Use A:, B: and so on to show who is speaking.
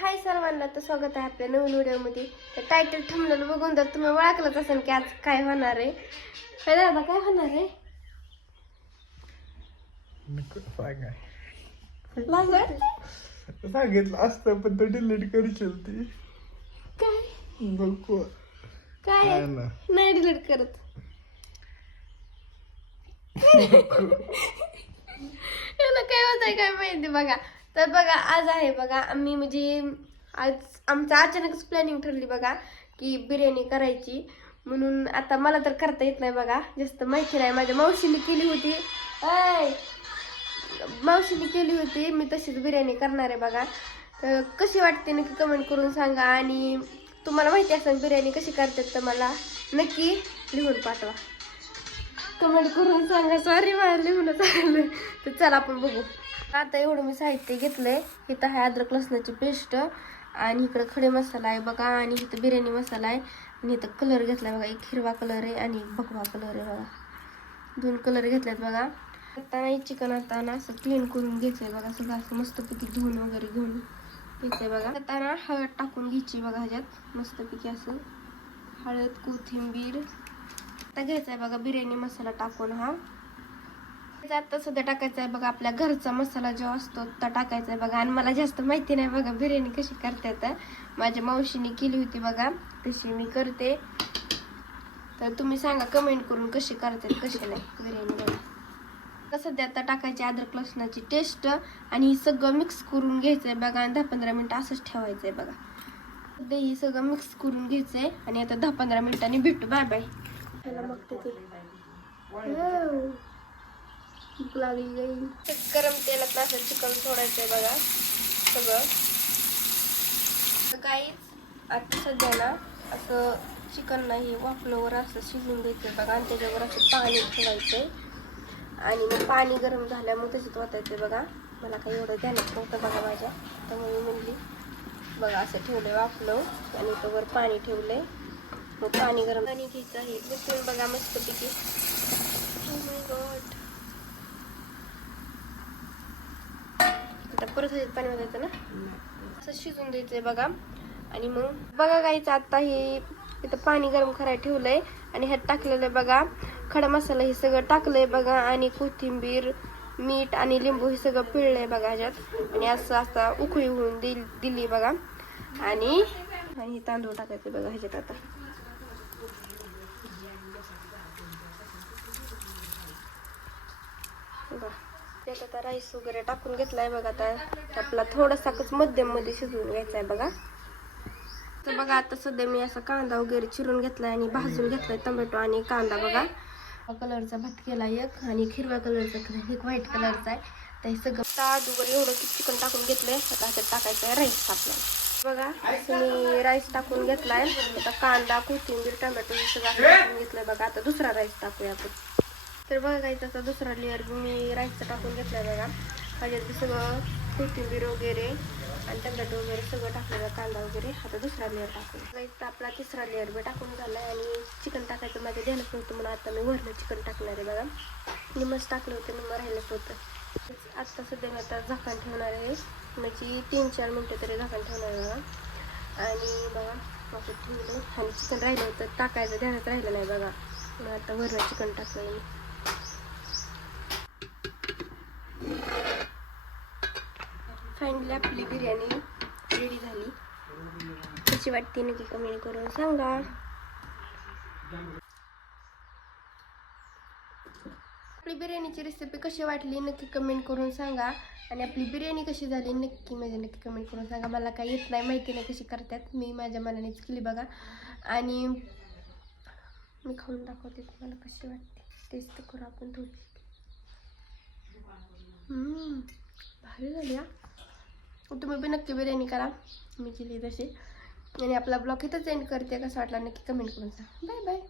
A: हाय सर्वांना तर स्वागत आहे आपल्या नवीन व्हिडिओमध्ये. तर टायटल ठमलं बघून तर तुम्ही ओळखलंच असेल की आज काय होणार आहे. काय दादा काय होणार आहे?
B: सांगितलं असतं पण तो डिलीट करशील ती.
A: काय?
B: नको.
A: काय? नाही डिलीट करत. याला काय होत आहे काय माहिती बघा. तर बघा आज आहे बघा आम्ही म्हणजे आज आमचं अचानकच प्लॅनिंग ठरली बघा की बिर्याणी करायची. म्हणून आता मला तर करता येत नाही बघा जास्त माहिती नाही. माझ्या मावशीने केली होती. आय मावशीने केली होती. मी तशीच बिर्याणी करणार आहे बघा. तर कशी वाटते नक्की कमेंट करून सांगा. आणि तुम्हाला माहिती असेल बिर्याणी कशी करतात तर मला नक्की लिहून पाठवा. कमेंट करून सांगा. सॉरी मला लिहूनच आलं. तर चला आपण बघू. आता एवढं मी साहित्य घेतलंय. इथं आहे अद्रक लसणाची पेस्ट आणि इकडं खडे मसाला आहे बघा आणि इथं बिर्याणी मसाला आहे. आणि इथं कलर घेतलाय बघा एक हिरवा कलर आहे आणि एक भगवा कलर आहे बघा. दोन कलर घेतलेत बघा. आता नाही चिकन आता ना असं क्लीन करून घ्यायचंय बघा सगळं असं मस्तपैकी धुवून वगैरे घेऊन घ्यायचंय बघा. आता ना हळद टाकून घ्यायची बघा ह्याच्यात मस्तपैकी असं. हळद कोथिंबीर. आता घ्यायचा आहे बघा बिर्याणी मसाला टाकून हा. आता सध्या टाकायचा आहे. बघा आपल्या घरचा मसाला जो असतो तो टाकायचा आहे बघा. आणि मला जास्त माहिती नाही बघा बिर्याणी कशी करतात. माझ्या मावशीने केली होती बघा तशी मी करते. तर तुम्ही सांगा कमेंट करून कशी करतात कशी नाही बिर्याणी बघा. सध्या आता टाकायची अद्रक लसणाची टेस्ट आणि हे सगळं मिक्स करून घ्यायचं आहे बघा. आणि दहा पंधरा मिनटं असंच ठेवायचं आहे बघा. सध्या हे सगळं मिक्स करून घ्यायचं आहे आणि आता दहा पंधरा मिनिटांनी भेटू. Bye bye wow. भूक लागली गई गरम तेलात असं चिकन सोडायचंय बघा सगळं. काहीच आता सध्या ना असं चिकन नाही वाफल्यावर असं शिजून द्यायचं बघा आणि त्याच्यावर असं पाणी ठेवायचंय. आणि मग पाणी गरम झाल्यामुळे त्याच्यात वाटायचं बघा. मला काही एवढं ध्यानात नव्हतं बघा माझ्या त्यामुळे मी म्हणली बघा असं ठेवलंय वाफलं आणि त्यावर पाणी ठेवलंय. मग पाणी गरम पाणी घ्यायचं आहे. उकळून बघा मस्तपैकी. Oh गॉड आता परत ह्याच्यात पाणी वाजायचं ना? असं शिजून द्यायचंय बघा. आणि मग बघा गाईचं आता हे इथं पाणी गरम करायला ठेवलंय. आणि ह्यात टाकलेलं आहे बघा खडा मसाला हे सगळं टाकलंय बघा. आणि कोथिंबीर मीठ आणि लिंबू हे सगळं पिळलंय बघा ह्याच्यात. आणि असं असं उकळी होऊन दिल दिली बघा. आणि आणि हे तांदूळ टाकायचे बघा ह्याच्यात आता. बघा. त्यात आता राईस वगैरे टाकून घेतलाय बघा आता. आपला थोडासाच मध्यममध्ये शिजवून घ्यायचा आहे बघा. तर बघा आता सध्या मी असा कांदा वगैरे चिरून घेतलाय आणि भाजून घेतलाय टोमॅटो आणि कांदा बघा. कलरचा भात केला एक आणि हिरव्या कलरचा एक व्हाईट कलरचा आहे तर हे सगळं ताज वगैरे एवढं चिकन टाकून घेतलंय आता ह्याच्यात टाकायचं आहे राईस आपल्याला. बघा असं मी राईस टाकून घेतलाय. आता कांदा कोथिंबीर टोमॅटो सगळं टाकून घेतलंय बघा. आता दुसरा राईस टाकूया आपण. तर बघा गाईचा आता दुसरा लेअर मी राईसचा टाकून घेतला बघा. त्याच्यात सगळं कोथिंबीर वगैरे आणि टमॅटो वगैरे सगळं टाकलेलं कांदा वगैरे. आता दुसरा लेअर टाकून. आपला तिसरा लेअर बी टाकून झालाय आणि चिकन टाकायचं माझ्या ध्यानात नव्हतं म्हणून आता मी वरलं चिकन टाकणार आहे बघा. निमच टाकलं होतं निम राहिलंच होतं. आत्ता सध्या मी आता झाकण ठेवणार आहे. म्हणजे तीन चार मिनटं तरी झाकण ठेवणार आहे बघा. आणि बघा असं ठेवलं आणि चिकन राहिलं होतं टाकायचं ध्यानात राहिलं नाही बघा. मग आता वरलं चिकन टाकलं मी. फायनली आपली बिर्याणी रेडी झाली. कशी वाटते नक्की कमेंट करून सांगा. आपली बिर्याणीची रेसिपी कशी वाटली नक्की कमेंट करून सांगा. आणि आपली बिर्याणी कशी झाली नक्की म्हणजे नक्की कमेंट करून सांगा. मला काही येत नाही माहिती नाही कशी करतात. मी माझ्या मनानेच केली बघा. आणि मी खाऊन दाखवते तुम्हाला कशी वाटते. टेस्ट करू आपण थोडी भारी झाली हा. तुम्ही पण नक्की बिर्याणी करा. मी केली तशी. आणि आपला ब्लॉग इथंच एंड करते. कसं वाटला नक्की कमेंट करून सांग. Bye bye